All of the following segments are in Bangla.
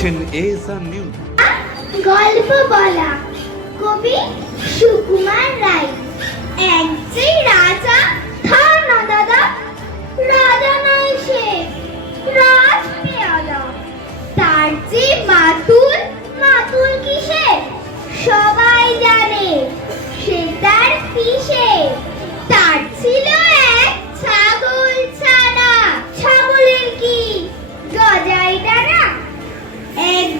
দেখছেন এএসআর নিউজ। গল্প বলা। কবি সুকুমার রায়। এক যে রাজা থার না দাদা। রাজা নয় সে। রাজ পেয়াদা। তার যে মাতুল মাতুল কিসে সবাই জানে। সে তার কিসে তার ছিল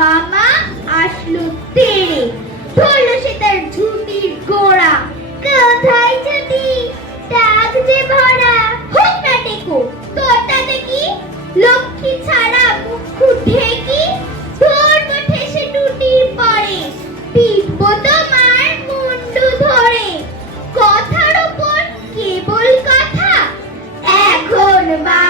মামা আসলো তেড়ে। ধরলো সে তার ঝুটির গোড়া। কোথায় ছুটি ডাক যে ভরা। হোক না টেকো লক্ষ্মী ছাড়া মুখ ঢেকি টুটির পরে পিটবো তোমার মুন্ডু ধরে। কথার উপর কেবল কথা? এখন বা